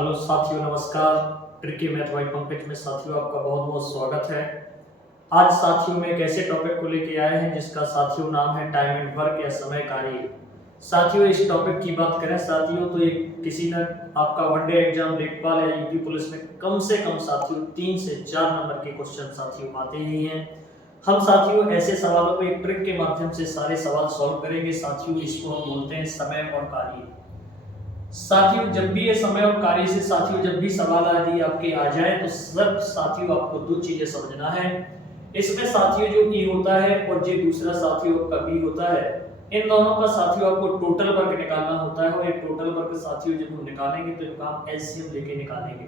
Hello साथियों, नमस्कार। Tricky math white Pankaj में साथियों आपका बहुत बहुत स्वागत है। आज साथियों में एक ऐसे टॉपिक को लेके आए हैं जिसका साथियों नाम है टाइम एंड वर्क या समय कार्य। साथियों इस टॉपिक की बात करें साथियों तो एक किसी न आपका वनडे एग्जाम लेखपाल या यूपी पुलिस में कम से कम साथियों 3 से 4 नंबर के क्वेश्चन साथियों आते ही हैं। हम साथियों ऐसे सवालों को एक ट्रिक के माध्यम से सारे सवाल सॉल्व करेंगे साथियों। इसको हम बोलते हैं समय और कार्य। साथियों जब भी ये समय और कार्य से साथियों जब भी सवाल आदि आपके आ जाए तो सब साथियों आपको दो चीजें समझना है। इसमें साथियों जो ई होता है और जो दूसरा साथियों का बी होता है, इन दोनों का साथियों आपको टोटल वर्क निकालना होता है। और ये टोटल वर्क साथियों जब हम निकालेंगे तो इनका हम एलसीएम लेके निकालेंगे।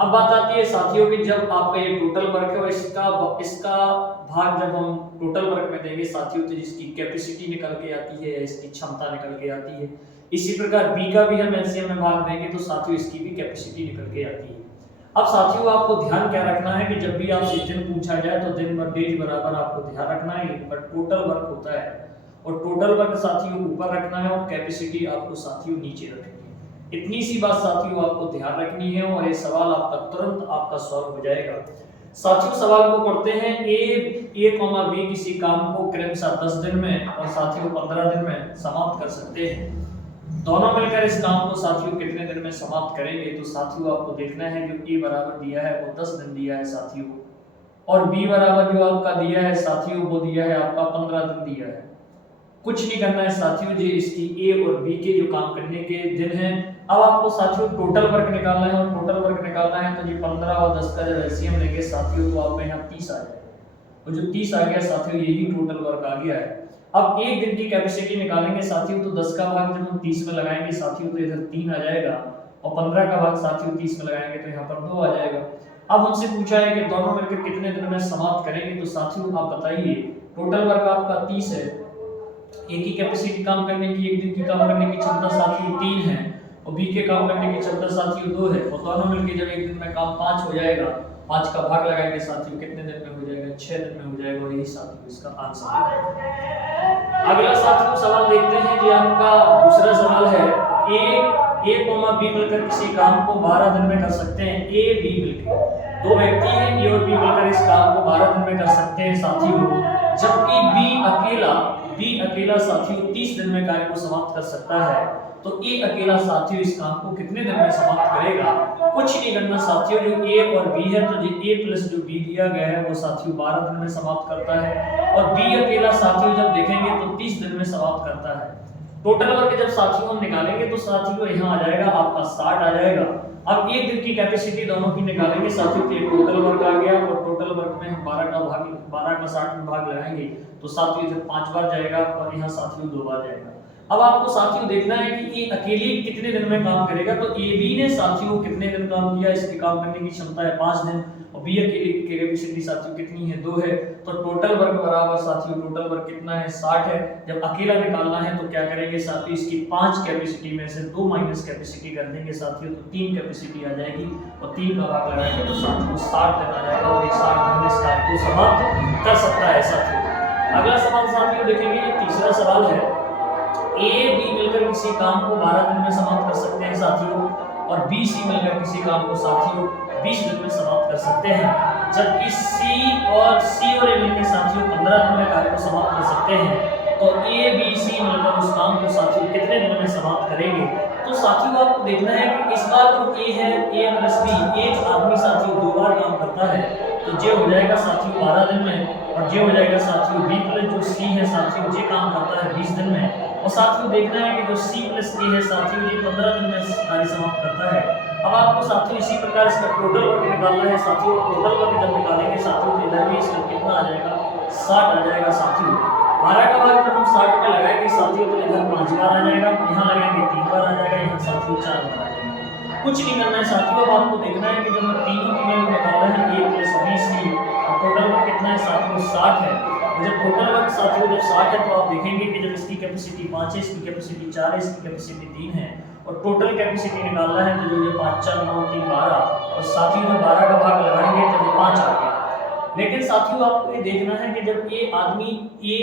अब बात आती है साथियों कि जब आपका ये टोटल वर्क है और इसका इसका भाग जब हम टोटल वर्क में देंगे साथियों तो जिसकी कैपेसिटी निकल के आती है या इसकी क्षमता निकल के आती है। इसी प्रकार बी का भी हम एलसीएम में भाग देंगे तो साथियों इसकी भी कैपेसिटी निकल के आती है। अब साथियों आपको ध्यान क्या रखना है कि जब भी आपसे दिन पूछा जाए तो दिन व डेज बराबर आपको ध्यान रखना है। पर टोटल वर्क होता है और टोटल वर्क साथियों ऊपर रखना है और कैपेसिटी आपको साथियों नीचे रखनी है। इतनी सी बात साथियों आपको ध्यान रखनी है और ये सवाल आपका तुरंत आपका सॉल्व हो जाएगा। साथियों सवाल को पढ़ते हैं। ए कॉमा बी किसी काम को क्रमशः 10 दिन में और साथियों 15 दिन में समाप्त कर सकते हैं। दोनों मिलकर इस काम को साथियों कितने दिन में समाप्त करेंगे तो साथियों आपको देखना है जो ए बराबर दिया है वो 10 दिन दिया है साथियों, और बी बराबर जो आपका दिया है साथियों वो दिया है आपका 15 दिन दिया है। कुछ नहीं करना है साथियों, जी इसकी ए और बी के जो काम करने के दिन हैं। अब आपको साथियों टोटल वर्क निकालना है और टोटल वर्क निकालना है तो जी 15 और 10 का जब एलसीएम लेंगे साथियों तो आपको यहाँ 30 आ जाएगा। और जो 30 आ गया साथियों यही टोटल वर्क आ गया है। अब एक दिन की कैपेसिटी निकालेंगे साथियों तो 10 का भाग जब हम 30 में लगाएंगे साथियों तो इधर 3 आ जाएगा और 15 का भाग साथियों 30 में लगाएंगे तो यहाँ पर 2 आ जाएगा। अब हमसे पूछा है कि दोनों मिलकर कितने दिन में समाप्त करेंगे तो साथियों आप बताइए। टोटल वर्क आपका 30 है, एक की कैपेसिटी काम करने की, एक दिन की काम करने की क्षमता साथियों 3 है और बी के काम करने की क्षमता साथियों 2 है और दोनों मिलकर जब एक दिन में काम 5 हो जाएगा, 5 का भाग लगाएंगे साथियों कितने दिन में हो जाएगा, 6 दिन में हो जाएगा और यही साथियों इसका आंसर है। अगला साथियों सवाल देखते हैं जी आपका दूसरा सवाल है ए कॉमा बी मिलकर किसी काम को 12 दिन में कर सकते हैं। ए बी मिलकर दो व्यक्ति हैं, ए और बी मिलकर इस काम को 12 दिन में कर सकते हैं साथियों, जबकि बी अकेला साथियों 30 दिन में कार्य को समाप्त कर सकता है। तो ए अकेला साथियों इस काम को कितने दिन में समाप्त करेगा? कुछ नहीं करना साथियों, जो ए और बी है तो जो ए प्लस जो बी दिया गया है वो साथियों 12 दिन में समाप्त करता है और बी अकेला साथियों जब देखेंगे तो 30 दिन में समाप्त करता है। टोटल वर्क जब साथियों हम निकालेंगे तो साथियों यहाँ आ जाएगा आपका 60 आ जाएगा। अब एक दिन की कैपेसिटी दोनों की निकालेंगे साथियों तो टोटल वर्क आ गया और टोटल वर्क में हम 12 का 60 में भाग लगाएंगे तो साथियों इधर 5 बार जाएगा और यहाँ साथियों 2 बार जाएगा। अब आपको साथियों देखना है कि ये अकेले कितने दिन में काम करेगा। तो ए बी ने साथियों कितने दिन काम किया, इसके काम करने की क्षमता है 5 दिन और बी अकेले की कैपेसिटी साथियों कितनी है 2 है। तो टोटल वर्क बराबर साथियों टोटल वर्क कितना है 60 है। जब अकेला निकालना है तो क्या करेंगे साथियों, इसकी 5 कैपेसिटी में से 2 माइनस कैपेसिटी कर देंगे साथियों तो 3 कैपेसिटी आ जाएगी और 3 का भाग लगाएंगे तो साथियों 60 दिन आ जाएगा और ये 60 दिन में इस कार्य को समाप्त कर सकता है साथियों। अगला सवाल साथियों देखेंगे, ये तीसरा सवाल है। ए बी मिलकर किसी काम को 12 दिन में समाप्त कर सकते हैं साथियों और बी सी मिलकर किसी काम को साथियों 20 दिन में समाप्त कर सकते हैं, जबकि सी और ए मिलकर साथियों 15 दिन में कार्य को समाप्त कर सकते हैं। तो ए बी सी मिलकर उस काम को साथियों कितने दिन में समाप्त करेंगे? तो साथियों आपको देखना है कि इस बार जो ए है ए प्लस बी, एक आदमी साथियों 2 बार काम करता है तो जे हो जाएगा साथियों 12 दिन में और जे हो जाएगा साथियों बी प्लस जो सी है साथियों जे काम करता है 20 दिन में। और साथियों देखना है कि जो C प्लस ए है साथियों ये 15 दिन में कार्य समाप्त करता है। अब आपको साथियों इसी प्रकार इसका टोटल वर्क निकालना है साथियों। टोटल वर्क जब निकालेंगे साथियों तो इधर भी इसका कितना आ जाएगा 60 आ जाएगा साथियों। 12 का भाग जब हम 60 में लगाएंगे साथियों तो इधर 5 बार आ जाएगा, यहाँ लगाएंगे 3 बार आ जाएगा, यहाँ साथियों 4 बार आ जाएगा। कुछ नहीं करना है साथियों, अब आपको देखना है कि जब हम तीनों की वैल्यू निकालना है a प्लस बी सी और टोटल वर्क कितना है साथियों 60 है। जब टोटल वर्क साथियों जब 60 है तो आप देखेंगे कि जब इसकी कैपेसिटी 5 है, इसकी कैपेसिटी 4 है, इसकी कैपेसिटी 3 है और टोटल कैपेसिटी निकालना है तो जो ये 5 4 9 3 12 और साथियों जब 12 का भाग लगाएंगे तो ये 5 आ गया। लेकिन साथियों आपको ये देखना है कि जब ये आदमी ए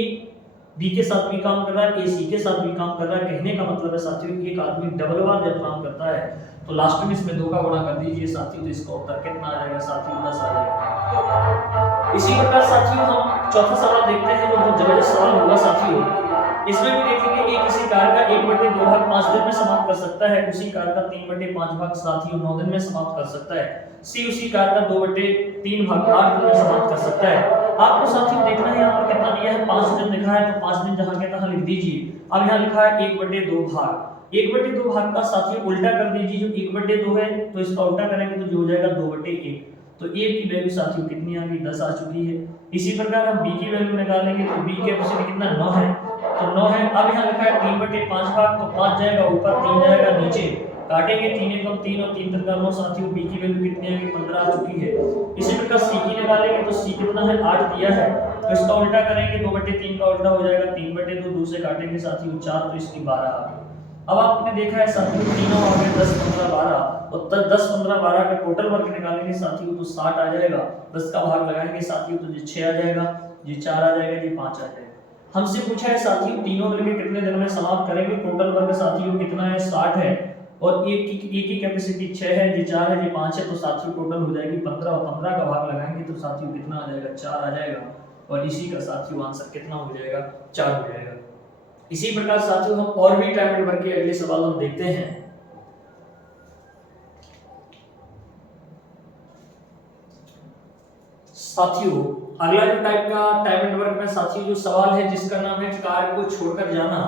बी के साथ भी काम कर रहा है, ए सी के साथ भी काम कर रहा है। कहने का मतलब है साथियों एक आदमी डबल बार जब काम करता है तो लास्ट में इसमें 2 का गुणा कर दीजिए साथियों, तो इसका उत्तर कितना आ जाएगा साथियों 10 आ जाएगा। इसी प्रकार साथियों हम चौथा सवाल देखते हैं जो बहुत जबरदस्त सवाल होगा साथियों। इसमें भी देखेंगे ए किसी कार्य का 1/2 भाग 5 दिन में समाप्त कर सकता है, उसी कार्य का 3/5 भाग साथियों 9 दिन में समाप्त कर सकता है। सी उसी कार्य का 2/3 भाग 8 दिन में समाप्त कर सकता है। आपको साथियों देखना है यहाँ पर कितना दिया है, 5 दिन लिखा है तो 5 दिन जहां के तहां लिख दीजिए। अब यहाँ लिखा है 1/2 भाग, 1/2 भाग का साथियों उल्टा कर दीजिए, जो 1/2 है तो इसका उल्टा करेंगे तो जो हो जाएगा 2/1। तो a की वैल्यू साथियों कितनी आ गई, 10 आ चुकी है। इसी प्रकार हम b की वैल्यू निकालेंगे तो b के कैपेसिटी कितना 9 है, तो 9 है। अब यहाँ लिखा है 3/5 भाग, तो 5 जाएगा ऊपर, 3 जाएगा नीचे, काटेंगे 3 एकम 3 और 3 3 9 साथियों b की वैल्यू कितनी आएगी 15 आ चुकी है। इसी प्रकार c की निकालेंगे तो c कितना है 8 दिया है, तो इसका उल्टा करेंगे 2/3 का उल्टा हो जाएगा 3/2, 2 से काटेंगे साथियों 4, तो इसकी 12 आ गई। अब आपने देखा है साथियों तीनों आ गए 10 15 12, और 10 15 12 का टोटल वर्क निकालेंगे साथियों तो 60 आ जाएगा। 10 का भाग लगाएंगे साथियों तो ये 6 आ जाएगा, ये 4 आ जाएगा, ये 5 आ जाएगा। हमसे पूछा है साथियों तीनों मिलकर कितने दिन में समाप्त करेंगे। टोटल वर्क साथियों कितना है 60 है, और एक की कैपेसिटी 6 है, ये 4 है, ये 5 है, तो साथियों टोटल हो जाएगी 15, और 15 का भाग लगाएंगे तो साथियों कितना आ जाएगा 4 आ जाएगा, और इसी का साथियों आंसर कितना हो जाएगा 4 हो जाएगा। इसी प्रकार साथियों हम और भी टाइम एंड वर्क के अगले सवाल हम देखते हैं। साथियों अगला जो टाइप का टाइम एंड वर्क में साथियों जो सवाल है जिसका नाम है कार्य को छोड़कर जाना।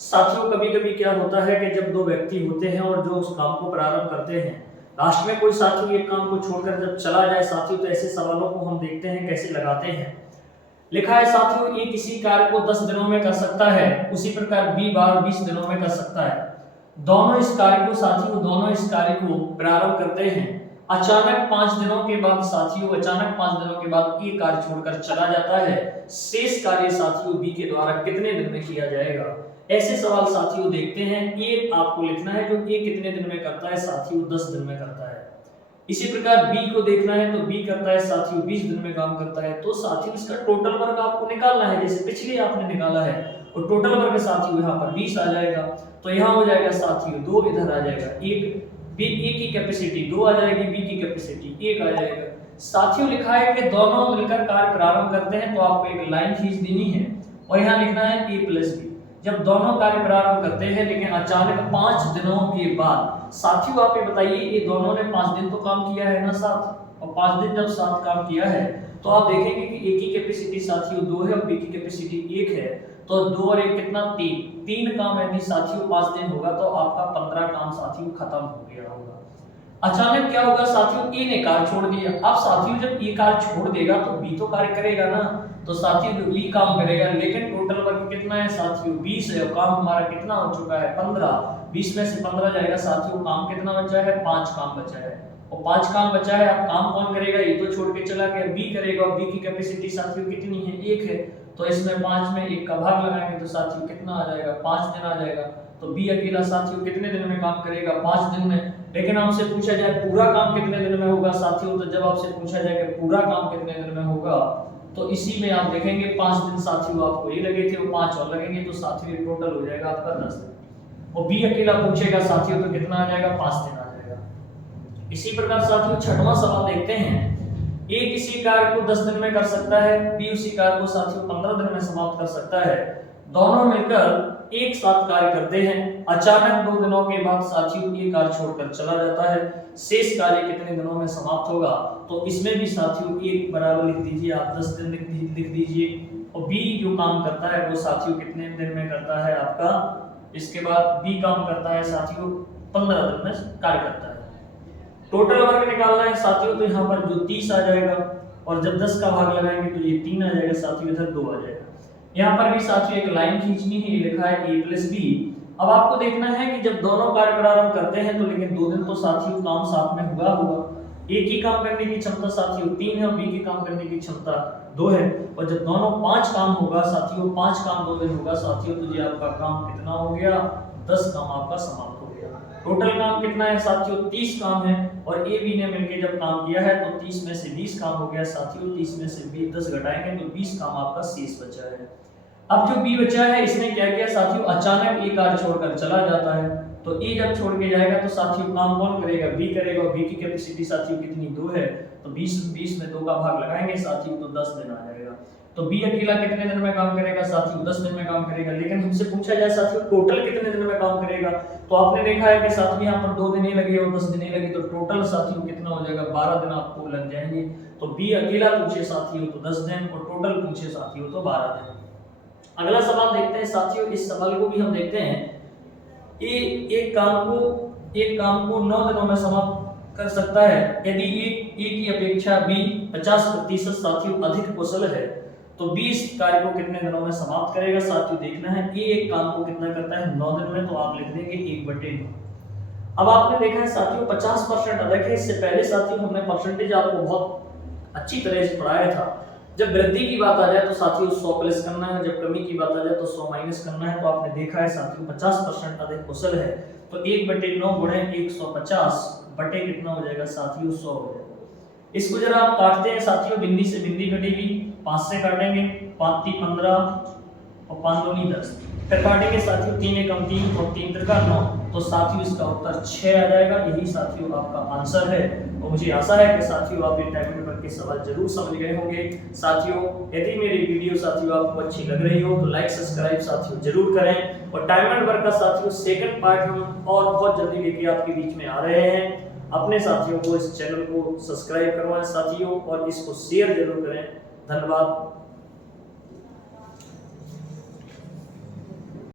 साथियों कभी कभी क्या होता है कि जब दो व्यक्ति होते हैं और जो उस काम को प्रारंभ करते हैं, लास्ट में कोई साथियों एक काम को छोड़कर जब चला जाए साथियों, तो ऐसे सवालों को हम देखते हैं कैसे लगाते हैं। लिखा है साथियों ए किसी कार्य को 10 दिनों में कर सकता है, उसी प्रकार बी बार 20 दिनों में कर सकता है। दोनों इस कार्य को प्रारंभ करते हैं। अचानक 5 दिनों के बाद साथियों ये कार्य छोड़कर चला जाता है। शेष कार्य साथियों बी के द्वारा कितने दिन में किया जाएगा। ऐसे सवाल साथियों देखते हैं। ए आपको लिखना है जो ए कितने दिन में करता है साथियों 10 दिन में करता है। इसी प्रकार बी को देखना है तो बी करता है साथियों 20 दिन में काम करता है। तो साथियों इसका टोटल वर्क आपको निकालना है, जैसे पिछले आपने निकाला है, और टोटल वर्क साथियों यहाँ पर 20 आ जाएगा, तो यहाँ हो जाएगा साथियों 2 इधर आ जाएगा, एक बी ए की कैपेसिटी 2 आ जाएगी, बी की कैपेसिटी 1 आ जाएगा। साथियों लिखा है कि दोनों मिलकर कार्य प्रारंभ करते हैं, तो आपको एक लाइन खींच देनी है और यहाँ लिखना है ए प्लस बी। जब दोनों कार्य प्रारंभ करते हैं लेकिन अचानक 5 दिनों के बाद, साथियों आप ये बताइए ये दोनों ने 5 दिन तो काम किया है ना साथ, और 5 दिन जब साथ काम किया है तो आप देखेंगे कि ए की कैपेसिटी साथियों 2 है और बी की कैपेसिटी 1 है, तो 2 और 1 कितना 3 काम यदि साथियों 5 दिन होगा तो आपका 15 काम साथियों खत्म हो गया होगा। अचानक क्या होगा साथियों ए ने कार्य छोड़ दिया। अब साथियों जब ए कार्य छोड़ देगा तो बी तो कार्य करेगा ना, तो साथियों बी काम करेगा, लेकिन टोटल वर्क कितना है साथियों 20 है, और काम हमारा कितना हो चुका है 15। 20 में से 15 जाएगा साथियों, काम कितना बचा है 5 काम बचा है, और 5 काम बचा है। अब काम कौन करेगा, ये तो छोड़ के चला गया, बी करेगा, और बी की कैपेसिटी साथियों कितनी है 1 है, तो इसमें 5 में 1 का भाग लगाएंगे तो साथियों कितना आ जाएगा 5 दिन आ जाएगा। तो बी अकेला साथियों कितने दिन में काम करेगा 5 दिन में। लेकिन आपसे पूछा जाए पूरा काम कितने दिन में होगा साथियों, तो जब आपसे पूछा जाए कि पूरा काम कितने दिन में होगा, तो इसी में आप देखेंगे 5 दिन साथियों आपको ये लगे थे, और 5 और लगेंगे, तो साथियों टोटल हो जाएगा आपका 10 दिन। और बी अकेला पूछेगा साथियों तो कितना आ जाएगा 5 दिन आ जाएगा। इसी प्रकार साथियों छठवां सवाल देखते हैं। ए किसी कार्य को 10 दिन में कर सकता है, बी उसी कार्य को साथियों 15 दिन में समाप्त कर सकता है। दोनों मिलकर एक साथ कार्य करते हैं। अचानक 2 दिनों के बाद साथियों ये कार्य छोड़कर चला जाता है। शेष कार्य कितने दिनों में समाप्त होगा, तो इसमें भी साथियों एक बराबर लिख दीजिए, आप 10 दिन लिख दीजिए। और बी जो काम करता है वो साथियों कितने दिन में करता है आपका, इसके बाद बी काम करता है साथियों 15 दिन में कार्य करता है। टोटल वर्क निकालना है साथियों, तो यहाँ पर जो 30 आ जाएगा, और जब 10 का भाग लगाएंगे तो ये 3 आ जाएगा साथियों, इधर 2 आ जाएगा। यहाँ पर भी साथियों एक लाइन खींचनी है, लिखा है a प्लस बी। अब आपको देखना है कि जब दोनों कार्य प्रारंभ करते हैं तो लेकिन 2 दिन तो साथियों काम साथ में हुआ होगा। ए की काम करने की क्षमता साथियों 3 है और बी की काम करने की क्षमता 2 है, और जब दोनों 5 काम होगा साथियों, 5 काम 2 दिन होगा साथियों, तो ये आपका काम कितना हो गया 10 काम आपका समाप्त हो गया। टोटल काम कितना है साथियों 30 काम है, और ए बी ने मिलकर जब काम किया है तो 30 में से 20 काम हो गया साथियों, 30 में से 10 घटाएंगे तो 20 काम आपका शेष बचा है। अब जो बी बचा है इसने क्या किया साथियों, अचानक ये कार छोड़कर चला जाता है। तो ए जब छोड़ के जाएगा तो साथियों काम कौन करेगा, बी करेगा। बी की कैपेसिटी साथियों कितनी, 2 है। तो 20 में 2 का भाग लगाएंगे साथियों तो 10 दिन आ जाएगा। तो बी अकेला कितने दिन में काम करेगा साथियों, 10 दिन में काम करेगा। लेकिन हमसे पूछा जाए साथियों टोटल कितने दिन में काम करेगा, तो आपने देखा है कि साथियों यहाँ पर 2 दिन ही लगे और 10 दिन ही लगे, तो टोटल साथियों कितना हो जाएगा, 12 दिन आपको लग जाएंगे। तो बी अकेला पूछे साथियों तो 10 दिन और टोटल पूछे साथियों तो 12 दिन। अगला सवाल देखते हैं साथियों, इस सवाल को भी हम देखते हैं। एक काम को 9 दिनों में समाप्त कर सकता है यदि ए की अपेक्षा बी 50% साथियों अधिक कुशल है, तो बी इस कार्य को कितने दिनों में समाप्त करेगा साथियों देखना है। ए एक काम को कितना करता है, 9 दिन में, तो आप लिख देंगे 1/9। अब आपने देखा है साथियों 50% अधिक है। इससे पहले साथियों हमने परसेंटेज आपको बहुत अच्छी तरह से पढ़ाया था। जब वृद्धि की बात आ जाए तो साथियों 100 प्लस करना है, जब कमी की बात आ जाए तो 100 माइनस करना है। तो आपने देखा है साथियों 50% अधिक कुशल है, तो 1/9 गुणे 150 बटे कितना हो जाएगा साथियों, 100 हो जाएगा। इसको जरा आप काटते हैं साथियों, बिंदी से बिंदी कटेगी, 5 से काटेंगे, 5 3 15 और 5 2 10, फिर काटेंगे साथियों 3 एकम 3 और 3 त्रिका 9, तो साथियों इसका उत्तर 6 आ जाएगा। यही साथियों आपका आंसर है। और मुझे आशा है कि साथियों आप ये टाइम टेबल के सवाल जरूर समझ गए होंगे। साथियों यदि मेरी वीडियो साथियों आपको अच्छी लग रही हो तो लाइक सब्सक्राइब साथियों जरूर करें। और टाइम एंड वर्क का साथियों सेकंड पार्ट हम और बहुत जल्दी लेके आपके बीच में आ रहे हैं। अपने साथियों को इस चैनल को सब्सक्राइब करवाएं साथियों और इसको शेयर जरूर करें। धन्यवाद।